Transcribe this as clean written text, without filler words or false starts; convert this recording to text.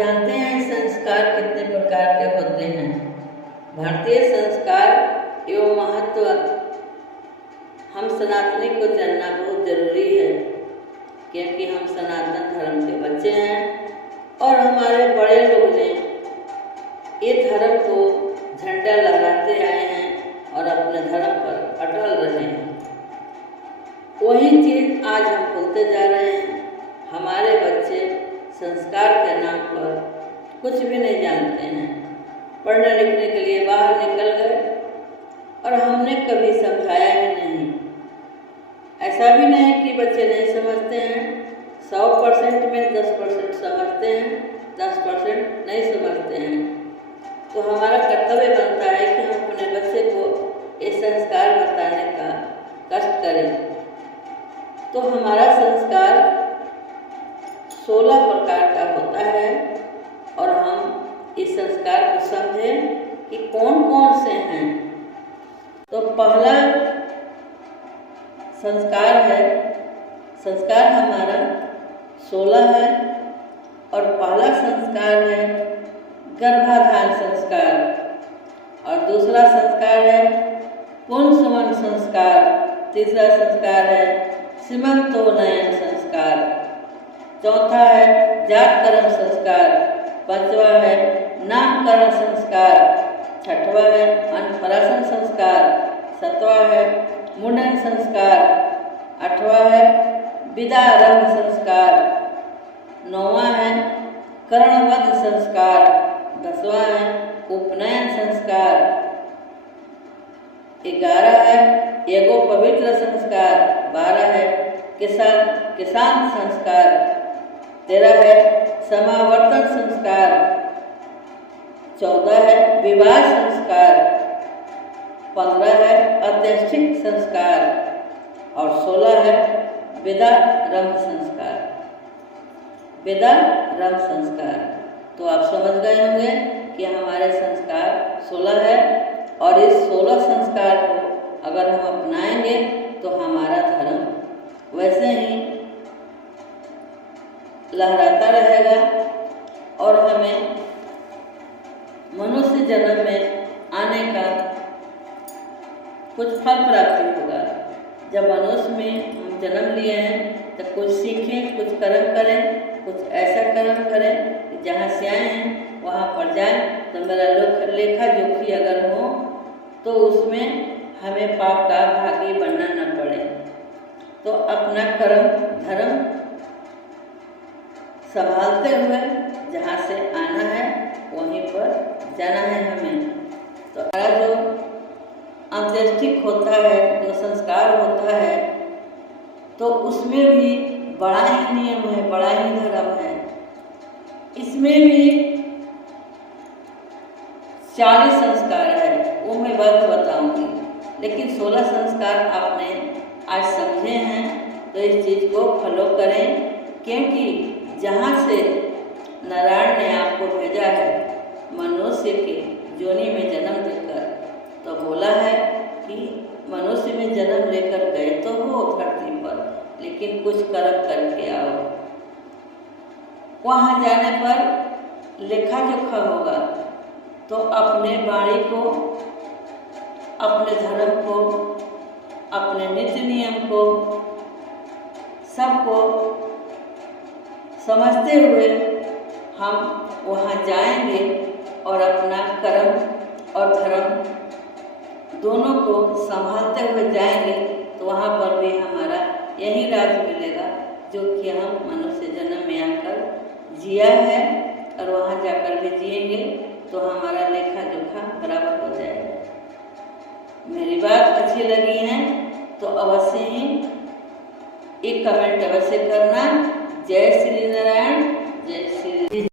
जानते हैं संस्कार कितने प्रकार के होते हैं। भारतीय संस्कार एवं महत्व हम सनातनी को जानना बहुत जरूरी है, क्योंकि हम सनातन धर्म के बच्चे हैं और हमारे बड़े लोग ने ये धर्म को झंडा लहराते आए हैं और अपने धर्म पर अटल रहे हैं। वही चीज़ आज हम भूलते जा रहे हैं। हमारे बच्चे संस्कार के नाम पर कुछ भी नहीं जानते हैं। पढ़ने लिखने के लिए बाहर निकल गए और हमने कभी समझाया ही नहीं। ऐसा भी नहीं कि बच्चे नहीं समझते हैं। 100% में 10% समझते हैं, 10% नहीं समझते हैं। तो हमारा कर्तव्य बनता है कि हम अपने बच्चे को ये संस्कार बताने का कष्ट करें। तो हमारा संस्कार 16 प्रकार का होता है और हम इस संस्कार को समझें कि कौन कौन से हैं। तो पहला संस्कार है, संस्कार हमारा 16 है और पहला संस्कार है गर्भाधान संस्कार और दूसरा संस्कार है पुंसवन संस्कार, तीसरा संस्कार है सीमंतोन्नयन संस्कार, चौथा है जातकर्म संस्कार, पांचवा है नामकरण संस्कार, छठवा है अन्नप्राशन संस्कार, सातवां है मुंडन संस्कार, आठवां है विदारंभ संस्कार, नौवां है कर्णवध संस्कार, 10वां है उपनयन संस्कार, 11 है यज्ञोपवीत संस्कार, 12 है किसान संस्कार, 13 है समावर्तन संस्कार, 14 है विवाह संस्कार, 15 है अत्यष्टिक संस्कार और 16 है वेदारंभ संस्कार। वेदारंभ संस्कार तो आप समझ गए होंगे कि हमारे संस्कार 16 है और इस 16 संस्कार को अगर हम अपनाएंगे तो हमारा धर्म वैसे ही लहराता रहेगा और हमें मनुष्य जन्म में आने का कुछ फल प्राप्ति होगा। जब मनुष्य में हम जन्म लिए हैं तो कुछ सीखें, कुछ कर्म करें, कुछ ऐसा कर्म करें कि जहाँ से आए हैं वहाँ पर जाए। तो मेरा लेखा जोखी अगर हो तो उसमें हमें पाप का भागी बनना न पड़े। तो अपना कर्म धर्म संभालते हुए जहाँ से आना है वहीं पर जाना है हमें। तो जो अंत्येष्टिक होता है, जो संस्कार होता है, तो उसमें भी बड़ा ही नियम है, बड़ा ही धर्म है। इसमें भी 40 संस्कार है, वो मैं बाद में बताऊंगी। लेकिन 16 संस्कार आपने आज समझे हैं तो इस चीज़ को फॉलो करें, क्योंकि जहाँ से नारायण ने आपको भेजा है मनुष्य के योनि में जन्म देकर, तो बोला है कि मनुष्य में जन्म लेकर गए तो हो धरती पर, लेकिन कुछ कर्म करके आओ। वहाँ जाने पर लेखा जोखा होगा। तो अपने वाणी को, अपने धर्म को, अपने नित्य नियम को, सबको समझते हुए हम वहाँ जाएंगे और अपना कर्म और धर्म दोनों को संभालते हुए जाएंगे। तो वहाँ पर भी हमारा यही राज मिलेगा जो कि हम मनुष्य जन्म में आकर जिया है और वहाँ जाकर भी जिएंगे तो हमारा लेखा जोखा बराबर हो जाएगा। मेरी बात अच्छी लगी है तो अवश्य ही एक कमेंट अवश्य करना। जय श्री नारायण, जय श्री